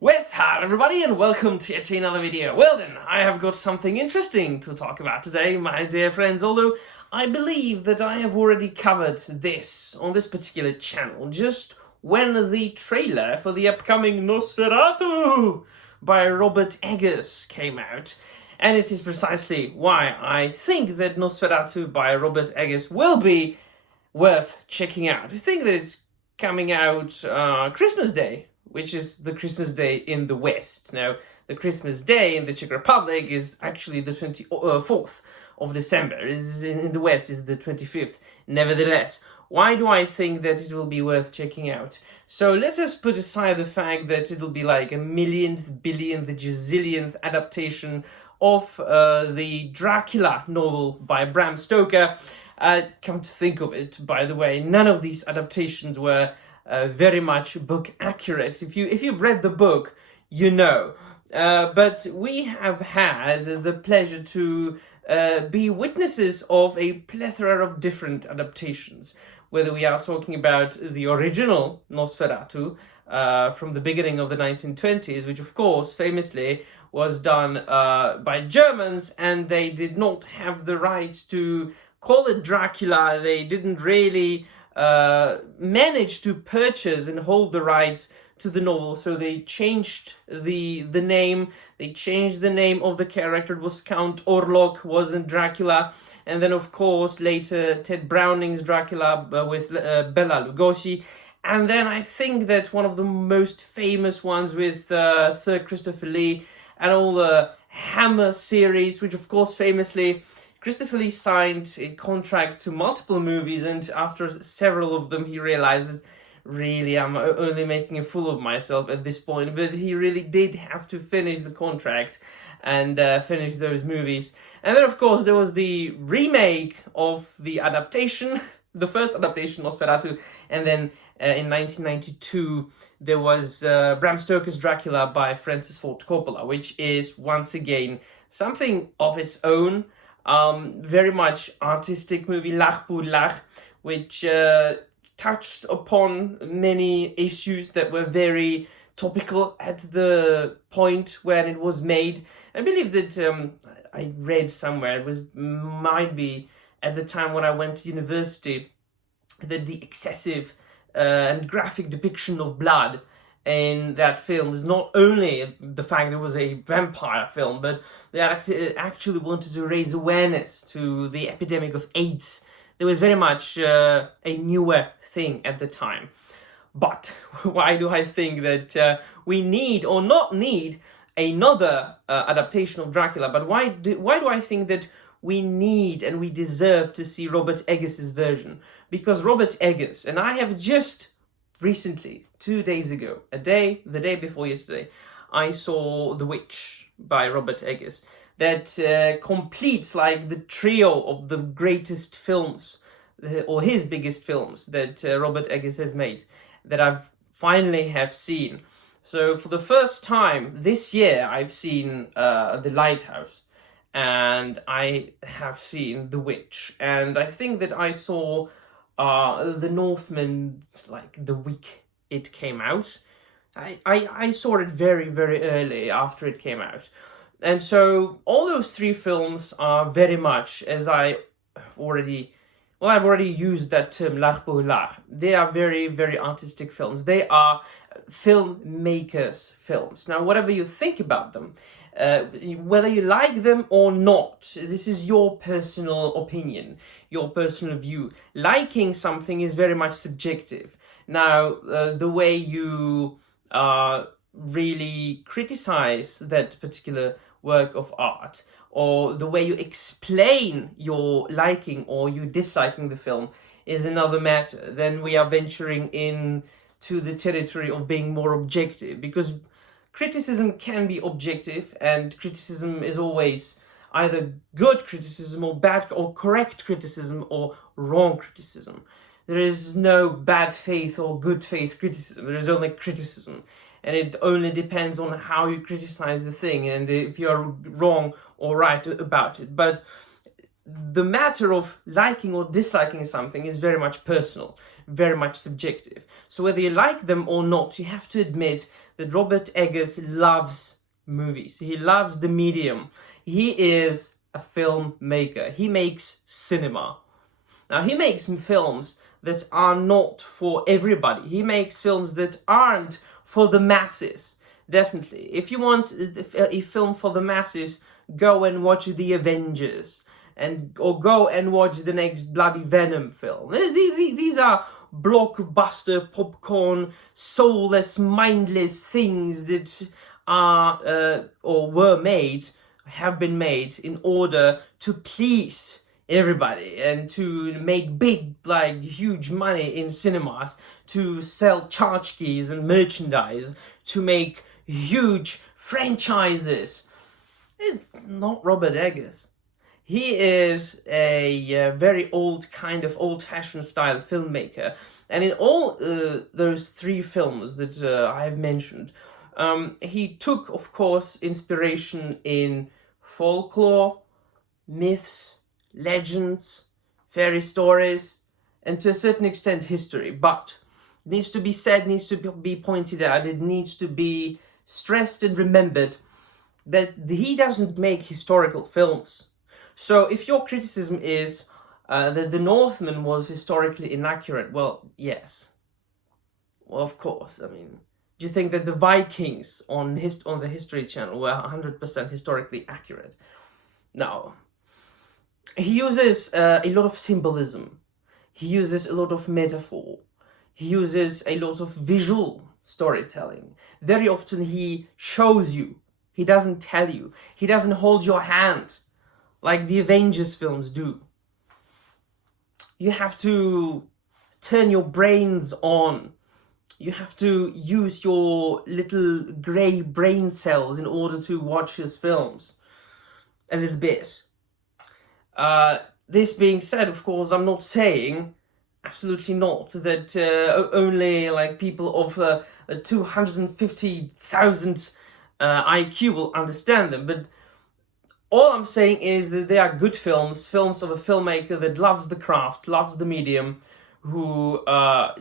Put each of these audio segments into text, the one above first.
What's up, everybody, and welcome to yet another video. Well then, I have got something interesting to talk about today, my dear friends, although I believe that I have already covered this on this particular channel just when the trailer for the upcoming Nosferatu by Robert Eggers came out. And it is precisely why I think that Nosferatu by Robert Eggers will be worth checking out. I think that it's coming out Christmas Day, which is the Christmas Day in the West. Now, the Christmas Day in the Czech Republic is actually the 24th of December. In the West is the 25th. Nevertheless, why do I think that it will be worth checking out? So let us put aside the fact that it will be like a millionth, billionth, gazillionth adaptation of the Dracula novel by Bram Stoker. Come to think of it, by the way, none of these adaptations were very much book accurate. If you've read the book, you know. But we have had the pleasure to be witnesses of a plethora of different adaptations. Whether we are talking about the original Nosferatu from the beginning of the 1920s, which of course famously was done by Germans, and they did not have the rights to call it Dracula. They didn't really manage to purchase and hold the rights to the novel, so they changed the name. They changed the name of the character. It was Count Orlok, wasn't Dracula. And then of course later Ted Browning's Dracula with Bela Lugosi. And then I think that one of the most famous ones with Sir Christopher Lee and all the Hammer series, which of course famously Christopher Lee signed a contract to multiple movies, and after several of them he realizes, really, I'm only making a fool of myself at this point. But he really did have to finish the contract and finish those movies. And then of course there was the remake of the adaptation, the first adaptation, Nosferatu, and then in 1992 there was Bram Stoker's Dracula by Francis Ford Coppola, which is once again something of its own. Very much artistic movie, Lach pour Lach, which touched upon many issues that were very topical at the point when it was made. I believe that I read somewhere, might be at the time when I went to university, that the excessive and graphic depiction of blood in that film is not only the fact it was a vampire film, but they actually wanted to raise awareness to the epidemic of AIDS. It was very much a newer thing at the time. But why do I think that we need or not need another adaptation of Dracula? But why do I think that we need and we deserve to see Robert Eggers' version? Because Robert Eggers, and I have just recently, 2 days ago, the day before yesterday, I saw The Witch by Robert Eggers. That completes like the trio of the greatest films, or his biggest films, that Robert Eggers has made, that I've finally have seen. So for the first time this year, I've seen The Lighthouse, and I have seen The Witch. And I think that I saw The Northman like the week it came out. I saw it very, very early after it came out. And so all those three films are very much, as I've already used that term, l'art pour l'art. They are very, very artistic films. They are filmmakers' films. Now, whatever you think about them, whether you like them or not, this is your personal opinion, your personal view. Liking something is very much subjective. Now, the way you really criticize that particular work of art, or the way you explain your liking or you disliking the film, is another matter. Then we are venturing into the territory of being more objective, because criticism can be objective, and criticism is always either good criticism or bad or correct criticism or wrong criticism. There is no bad faith or good faith criticism. There is only criticism. And it only depends on how you criticize the thing and if you're wrong or right about it. But the matter of liking or disliking something is very much personal. very much subjective. So whether you like them or not, you have to admit that Robert Eggers loves movies. He loves the medium. He is a filmmaker. He makes cinema. Now, he makes films that are not for everybody. He makes films that aren't for the masses. Definitely. If you want a film for the masses, go and watch The Avengers, or go and watch the next bloody Venom film. These are blockbuster, popcorn, soulless, mindless things that are or were made, have been made in order to please everybody and to make big, like, huge money in cinemas, to sell tchotchkes and merchandise, to make huge franchises. It's not Robert Eggers. He is a very old-fashioned style filmmaker. And in all those three films that I have mentioned, he took, of course, inspiration in folklore, myths, legends, fairy stories, and to a certain extent history. But it needs to be said, needs to be pointed out, it needs to be stressed and remembered that he doesn't make historical films. So if your criticism is that The Northman was historically inaccurate, well, yes. Well, of course. I mean, do you think that the Vikings on the History Channel were 100% historically accurate? No. He uses a lot of symbolism. He uses a lot of metaphor. He uses a lot of visual storytelling. Very often he shows you. He doesn't tell you. He doesn't hold your hand like the Avengers films do. You have to turn your brains on. You have to use your little grey brain cells in order to watch his films a little bit. This being said, of course, I'm not saying, absolutely not, that only like people of 250,000 IQ will understand them, but all I'm saying is that they are good films, films of a filmmaker that loves the craft, loves the medium, who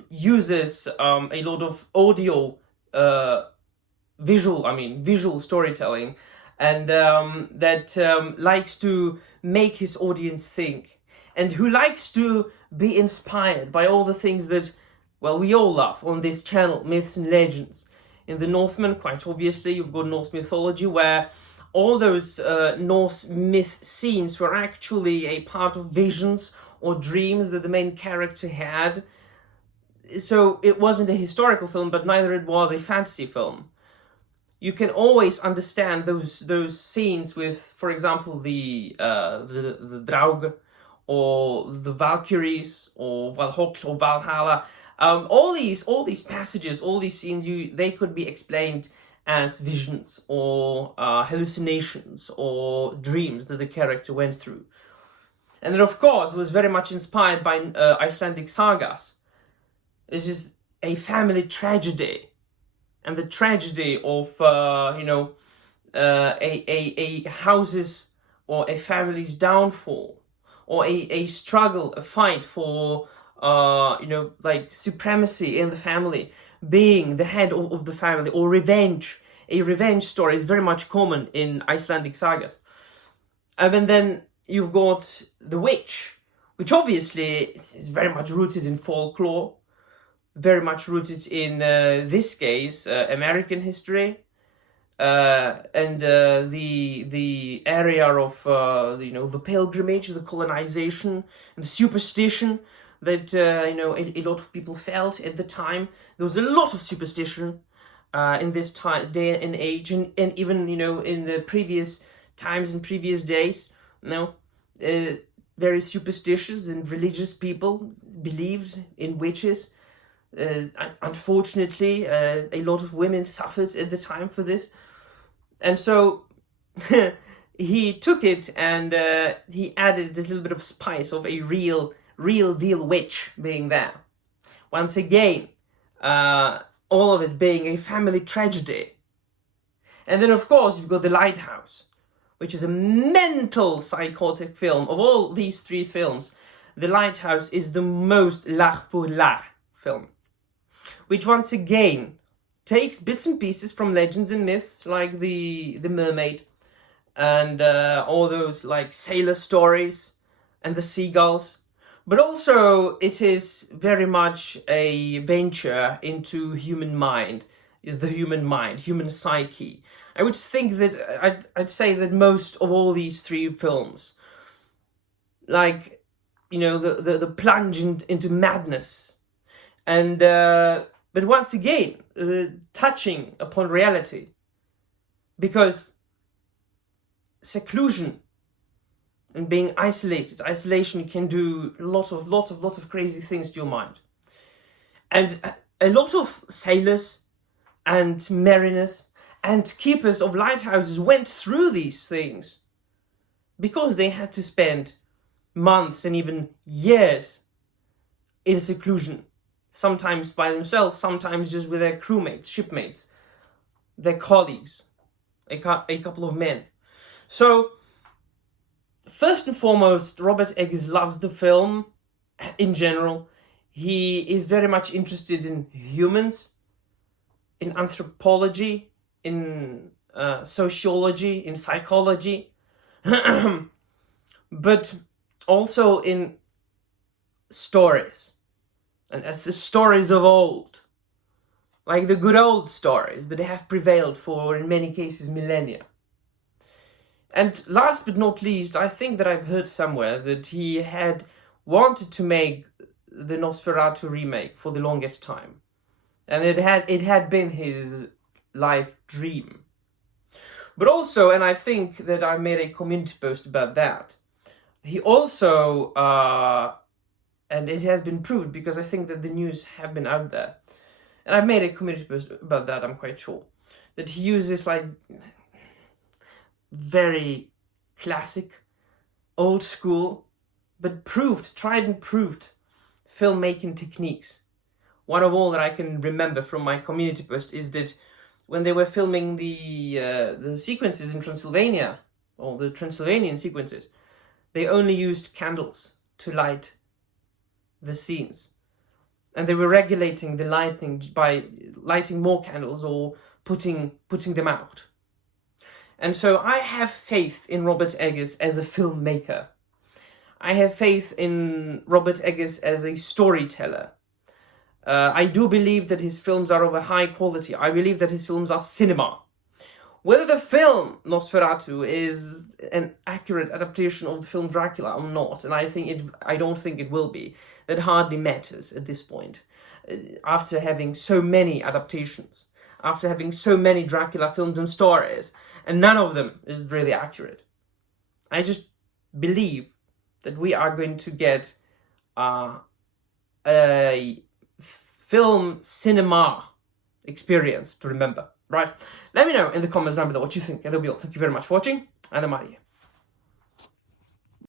uses a lot of audio, visual storytelling, and that likes to make his audience think, and who likes to be inspired by all the things that, well, we all love on this channel, myths and legends. In The Northman, quite obviously, you've got Norse mythology, where all those Norse myth scenes were actually a part of visions or dreams that the main character had. So it wasn't a historical film, but neither it was a fantasy film. You can always understand those scenes with, for example, the Draug, or the Valkyries, or Valhalla, or Valhalla. All these passages, all these scenes, they could be explained as visions or hallucinations or dreams that the character went through. And then, of course, it was very much inspired by Icelandic sagas. It's just a family tragedy, and the tragedy of a house's or a family's downfall, or a struggle, a fight for like supremacy in the family, being the head of the family, or revenge. A revenge story is very much common in Icelandic sagas. And then you've got The Witch, which obviously is very much rooted in folklore, very much rooted in this case American history, and the area of the pilgrimage, the colonization, and the superstition that a lot of people felt at the time. There was a lot of superstition in this time, day and age, and even in the previous times and previous days. Very superstitious and religious people believed in witches. Unfortunately, a lot of women suffered at the time for this, and so he took it and he added this little bit of spice of a real deal witch being there. Once again, all of it being a family tragedy. And then, of course, you've got The Lighthouse, which is a mental psychotic film. Of all these three films, The Lighthouse is the most l'art pour l'art film, which once again takes bits and pieces from legends and myths, like the mermaid, and all those like sailor stories and the seagulls, but also it is very much a venture into human mind, human psyche. I would think that I'd say that most of all these three films, like, you know, the plunge into madness, and but once again touching upon reality, because seclusion and being isolation can do lots of crazy things to your mind. And a lot of sailors and mariners and keepers of lighthouses went through these things because they had to spend months and even years in seclusion, sometimes by themselves, sometimes just with their crewmates, shipmates, their colleagues, a couple of men. So, first and foremost, Robert Eggers loves the film in general. He is very much interested in humans, in anthropology, in sociology, in psychology, but also in stories. And as the stories of old, like the good old stories that have prevailed for, in many cases, millennia. And last but not least, I think that I've heard somewhere that he had wanted to make the Nosferatu remake for the longest time. And it had been his life dream. But also, and I think that I made a community post about that, he also, and it has been proved because I think that the news have been out there, and I've made a community post about that, I'm quite sure, that he uses like very classic, old school, but tried and proved filmmaking techniques. One of all that I can remember from my community post is that when they were filming the sequences in Transylvania, or the Transylvanian sequences, they only used candles to light the scenes. And they were regulating the lighting by lighting more candles or putting them out. And so I have faith in Robert Eggers as a filmmaker. I have faith in Robert Eggers as a storyteller. I do believe that his films are of a high quality. I believe that his films are cinema. Whether the film Nosferatu is an accurate adaptation of the film Dracula or not, and I don't think it will be, that hardly matters at this point. After having so many adaptations, after having so many Dracula films and stories, and none of them is really accurate. I just believe that we are going to get a film cinema experience to remember, right? Let me know in the comments down below what you think, and that'll be all. Thank you very much for watching, and I'm out of here.